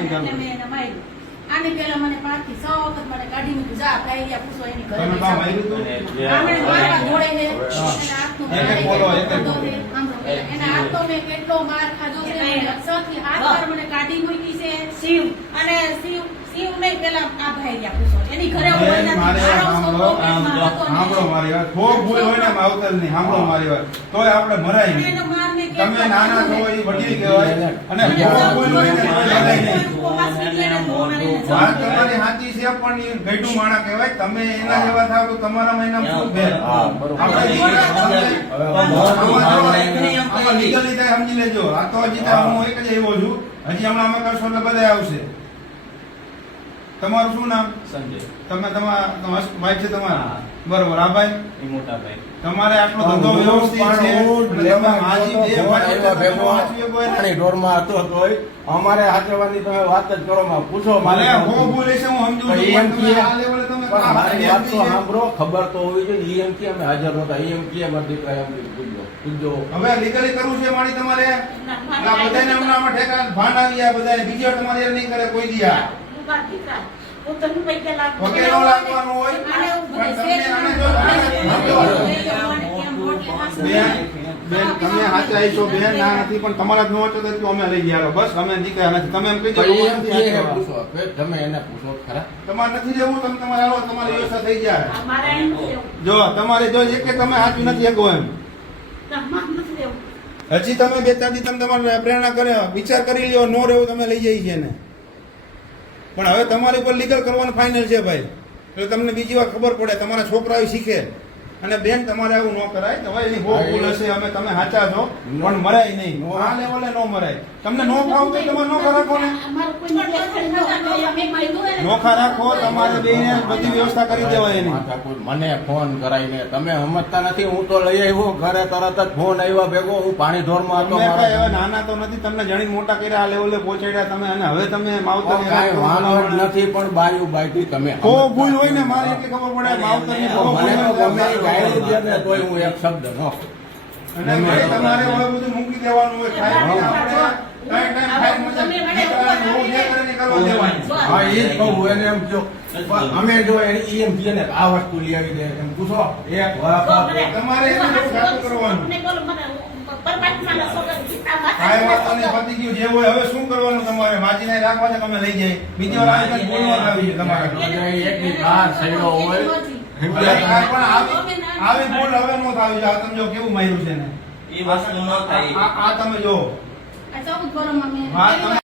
એટલે મેં એને માર્યું. આની પહેલા મને 5 થી 6 વખત મને કાઢી મૂક્યું. જા ડાયરિયા પૂછો એની ઘરે તમે કામ આવ્યું હતું? આમણે મારવા દોડે છે. એના હાથ તો મેં કેટલો માર ખાધો છે. 6 થી 8 વાર મને કાઢી મૂકી છે. શિવ નહીં પેલા આ ભાઈ પૂછો એની ઘરે હોય ને સાંભળો મારી વાત. ખૂબ ભૂલ હોય ને માવતરની, સાંભળો મારી વાત. તોય આપણે મરાય નહીં. તમે નાના છો એ વડીલ કહેવાય અને ખૂબ ભૂલ હોય ને મરાય નહીં. વાત તમારી સાચી છે પણ એ ગઈડું માણા કહેવાય. તમે એના જેવા થાવ તો તમારામાં એના શું ફેર? આપણે લીગલી થાય સમજી લેજો. આ તો હજી હું એક જ એવો છું. હજી હમણાં અમે કરશો એટલે બધા આવશે. તમારું શું નામ? સંજય. તમે તમારા ભાઈ છે તમારા? બરોબર. આ ભાઈ એ મોટા ભાઈ. તમારે આટલો ધંધો વ્યવસ્થિત છે પાણી ઢોરમાં હતો તોય અમારે હાચવાની તમે વાત જ કરો માં પૂછો મને બહુ ભૂલે છે હું સમજુ છું એમ કે આ લેવલે તમે મારી વાત તો સાંભળો ખબર તો હોવી જોઈએ એમ કે અમે હાજર નહોતા એમ કે મારા દીકરા એમ પૂછજો હવે લીગલી કરવું છે મારી તમારે આ બધાને હમણાં ઠેકા ભાંડ આવી ગયા બધાને બીજો તમારે નહીં કરે કોઈ દિયા વકીલો લાગવાનું હોય બેન તમે સાચા છો બેન ના નથી પણ તમારા જ નો હતો તો અમે લઈ ગયા બસ અમે નીકળ્યા નથી તમે એમ કહી દો તમે એને પૂછો ખરા તમારે નથી લેવું તમે તમારે આવો તમારી વ્યવસ્થા થઈ જાય જો તમારે જો એક કે તમે સાચું નથી એકો એમ હજી તમે બે ત્યાંથી તમે તમારે પ્રેરણા કરે વિચાર કરી લ્યો નો રહેવું તમે લઈ જઈ છે ને પણ હવે તમારી ઉપર લીગલ કરવાનું ફાઇનલ છે ભાઈ એટલે તમને બીજી વાર ખબર પડે તમારા છોકરાઓ શીખે અને બેન તમારે આવું ન કરાય તમારે એની બહુ ભૂલ હશે અમે તમે સાચા છો પણ મરાય નહીં આ લેવલે ન મરાય તમને નો ખાવ તો તમે નોખા રાખો ને નોખા રાખો તમારે બેને બધી વ્યવસ્થા કરી દેવાય એની મને ફોન કરાઈને તમે સમજતા નથી હું તો લઈ આવ્યો ઘરે તરત જ ફોન આવ્યો ભેગો હું પાણી ઢોરમાં હતો હવે નાના તો નથી તમને જણી મોટા કર્યા આ લેવલે પહોંચાડ્યા તમે અને હવે તમે માવતર નથી પણ બાયું બાયથી તમે કો ભૂલ હોય ને મારે એટલી ખબર પડે માવતર ની તોય હું એક શબ્દ નો અને તમારે હવે બધું મૂકી દેવાનું હોય અમે જો એમ કહે ને આ વસ્તુ લઈ આવી દે એમ પૂછો એક તમારે કરવાનું કાંઈ વાતો નહીં પતી ગયું જે હોય હવે શું કરવાનું તમારે માજીને રાખવા છે અમે લઈ જઈએ બીજી વાર આવી બોલવાનું આવી તમારે એકની કાર સૈડો હોય આવી બોલ હવે નો થાવી આ તમે જો કેવું માર્યું છે ને એ વસ્તુ ન થાય આ તમે જો આ 14 વર્ષમાં મેં